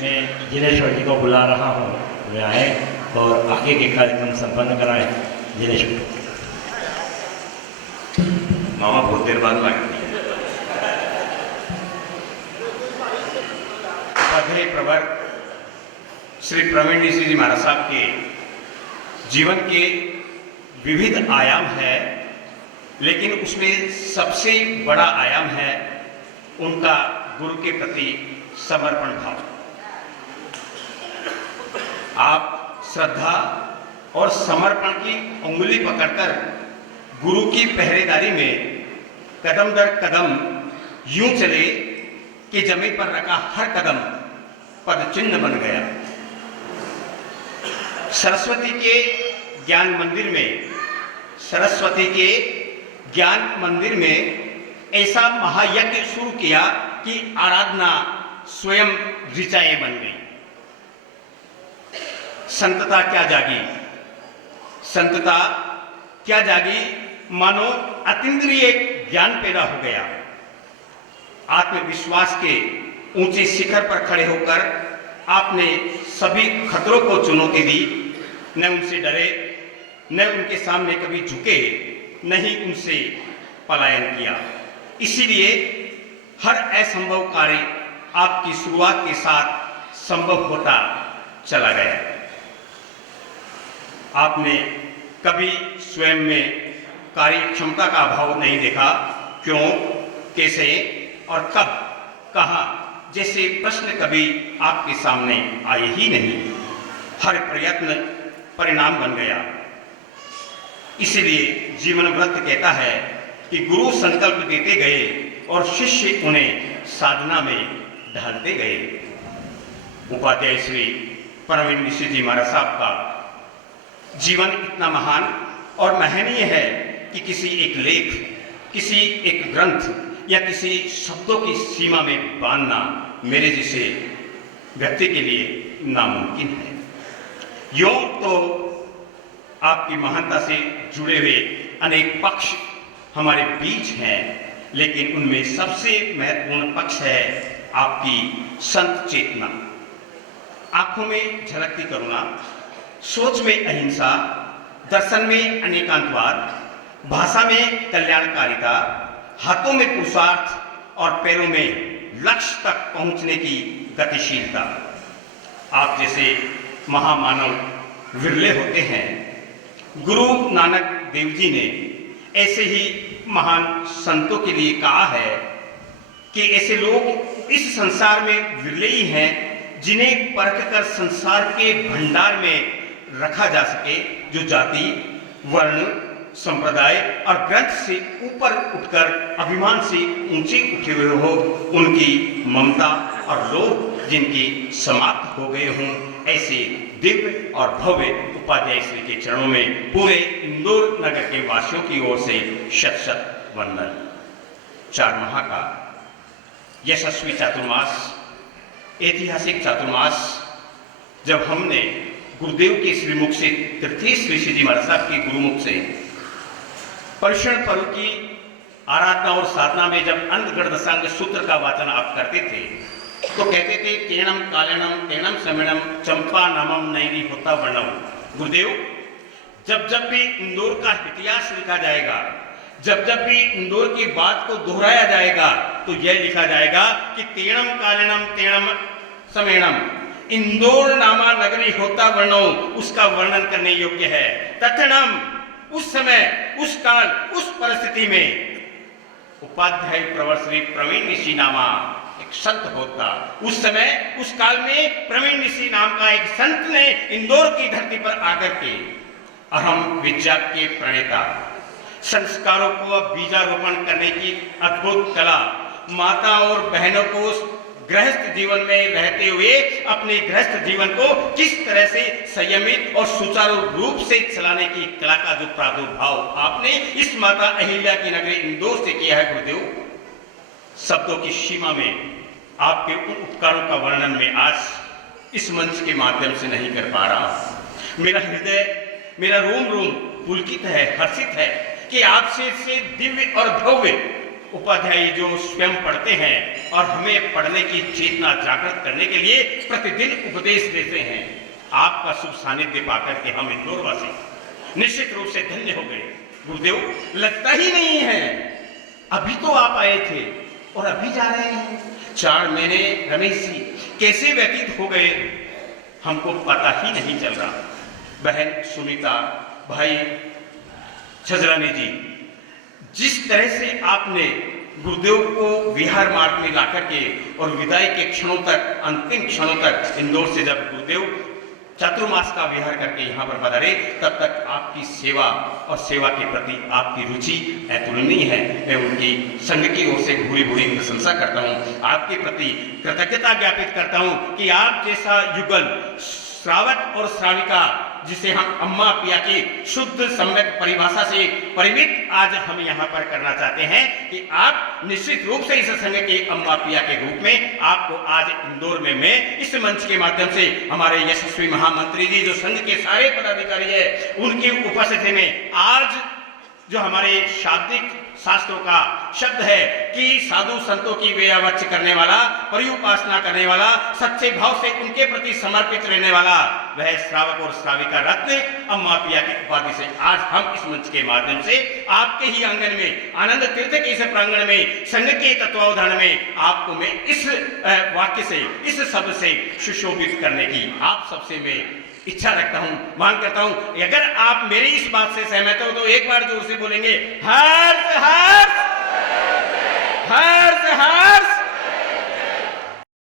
मैं जिनेश्वर जी को बुला रहा हूँ, वे आए और आगे के कार्यक्रम संपन्न कराएं। जिनेश्वर मामा बहुत देर बाद लगती है। उपाध्याय प्रवर श्री प्रवीण ऋषि जी महाराज साहब के जीवन के विविध आयाम है, लेकिन उसमें सबसे बड़ा आयाम है उनका गुरु के प्रति समर्पण भाव। आप श्रद्धा और समर्पण की उंगली पकड़कर गुरु की पहरेदारी में कदम दर कदम यूं चले कि जमीन पर रखा हर कदम पद चिन्ह बन गया। सरस्वती के ज्ञान मंदिर में, सरस्वती के ज्ञान मंदिर में ऐसा महायज्ञ शुरू किया कि आराधना स्वयं ऋचाएं बन गई। संतता क्या जागी, संतता क्या जागी, मानो अतीन्द्रिय ज्ञान पैदा हो गया। आत्मविश्वास के ऊंचे शिखर पर खड़े होकर आपने सभी खतरों को चुनौती दी, न उनसे डरे, न उनके सामने कभी झुके, न ही उनसे पलायन किया। इसीलिए हर असंभव कार्य आपकी शुरुआत के साथ संभव होता चला गया। आपने कभी स्वयं में कार्य क्षमता का अभाव नहीं देखा। क्यों, कैसे और कब, कहाँ जैसे प्रश्न कभी आपके सामने आए ही नहीं। हर प्रयत्न परिणाम बन गया। इसलिए जीवन व्रत कहता है कि गुरु संकल्प देते गए और शिष्य उन्हें साधना में ढालते गए। उपाध्याय श्री प्रवीण ऋषि जी महाराज साहब का जीवन इतना महान और महनीय है कि किसी एक लेख, किसी एक ग्रंथ या किसी शब्दों की सीमा में बांधना मेरे जैसे व्यक्ति के लिए नामुमकिन है। यूं तो आपकी महानता से जुड़े हुए अनेक पक्ष हमारे बीच हैं, लेकिन उनमें सबसे महत्वपूर्ण पक्ष है आपकी संत चेतना। आंखों में झलकती करुणा, सोच में अहिंसा, दर्शन में अनेकांतवाद, भाषा में कल्याणकारिता, हाथों में पुरुषार्थ और पैरों में लक्ष्य तक पहुंचने की गतिशीलता। आप जैसे महामानव विरले होते हैं। गुरु नानक देव जी ने ऐसे ही महान संतों के लिए कहा है कि ऐसे लोग इस संसार में विरले ही हैं जिन्हें परखकर संसार के भंडार में रखा जा सके, जो जाति, वर्ण, संप्रदाय और ग्रंथ से ऊपर उठकर अभिमान से ऊंचे उठे हुए हो, उनकी ममता और लोभ जिनकी समाप्त हो गए हों, ऐसे दिव्य और भव्य उपाध्याय श्री के चरणों में पूरे इंदौर नगर के वासियों की ओर से शत शत वंदन। 4 माह का यशस्वी चातुर्मास, ऐतिहासिक चातुर्मास, जब हमने गुरुदेव के श्रीमुख से, तृतीय श्री श्री जी महाराज साहब के गुरुमुख से पर्युषण पर्व की आराधना और साधना में जब अंतगढ़ दशांग सूत्र का वाचन आप करते थे तो कहते थे तेणम कालेणम तेणम समेणम चंपा नामम नैनी होता वर्णम। गुरुदेव, जब जब भी इंदौर का इतिहास लिखा जाएगा, जब जब भी इंदौर की बात को दोहराया जाएगा, तो यह लिखा जाएगा कि तेणम कालेणम तेणम समेणम, इंदौर नामा नगरी होता वर्णो, उसका वर्णन करने योग्य है। तत्णम, उस समय, उस काल, उस परिस्थिति में उपाध्याय प्रवर श्री प्रवीण ऋषि नामा एक संत होता। उस समय, उस काल में प्रवीण ऋषि नाम का एक संत ने इंदौर की धरती पर आकर के अहम विद्या के प्रणेता, संस्कारों को बीजारोपण करने की अद्भुत कला, माता और बहनों को गृहस्थ जीवन में रहते हुए अपने गृहस्थ जीवन को किस तरह से संयमित और सुचारू रूप से चलाने की कला का जो प्रादुर्भाव आपने इस माता अहिल्या की नगरी इंदौर से किया है गुरुदेव, शब्दों की सीमा में आपके उन उपकारों का वर्णन मैं आज इस मंच के माध्यम से नहीं कर पा रहा। मेरा हृदय, मेरा रोम रोम पुलकित है, हर्षित है कि आपसे से दिव्य और भव्य उपाध्याय जो स्वयं पढ़ते हैं और हमें पढ़ने की चेतना जागृत करने के लिए प्रतिदिन उपदेश देते हैं। आपका शुभ सानिध्य पाकर के हम इंदौर वासी निश्चित रूप से धन्य हो गए। गुरुदेव, लगता ही नहीं है अभी तो आप आए थे और अभी जा रहे हैं। 4 महीने रमेश जी कैसे व्यतीत हो गए हमको पता ही नहीं चल रहा। बहन सुनीता, भाई छजरानी जी, जिस तरह से आपने गुरुदेव को विहार मार्ग में लाकर के और विदाई के क्षणों तक, अंतिम क्षणों तक, इंदौर से जब गुरुदेव चातुर्मास का विहार करके यहाँ पर पधारे, तब तक आपकी सेवा और सेवा के प्रति आपकी रुचि अतुलनीय है। मैं उनकी संघ की ओर से भूरी भूरी प्रशंसा करता हूँ, आपके प्रति कृतज्ञता ज्ञापित करता हूँ कि आप जैसा युगल श्रावक और श्राविका, जिसे हम अम्मा पिया की शुद्ध सम्यक परिभाषा से परिमित आज हम यहाँ पर करना चाहते हैं कि आप निश्चित रूप से इस संघ के अम्मा पिया के रूप में आपको आज इंदौर में मैं इस मंच के माध्यम से हमारे यशस्वी महामंत्री जी जो संघ के सारे पदाधिकारी है उनकी उपस्थिति में आज जो हमारे शाब्दिक शास्त्रों का शब्द है कि साधु संतों की व्यावच्च करने वाला, परिउपासना करने वाला, सच्चे भाव से उनके प्रति समर्पित रहने वाला, वह श्रावक और श्राविका रत्न अम्मा पिया की उपाधि से आज हम इस मंच के माध्यम से आपके ही आंगन में, आनंद तीर्थ के इस प्रांगण में, संघ के तत्वावधान में आपको मैं इस वाक्य से, इस शब्द से सुशोभित करने की आप सबसे मैं इच्छा रखता हूं, मांग करता हूं। अगर आप मेरी इस बात से सहमत हो तो एक बार जोर से बोलेंगे हर्ष हर्ष हर्ष हर्ष।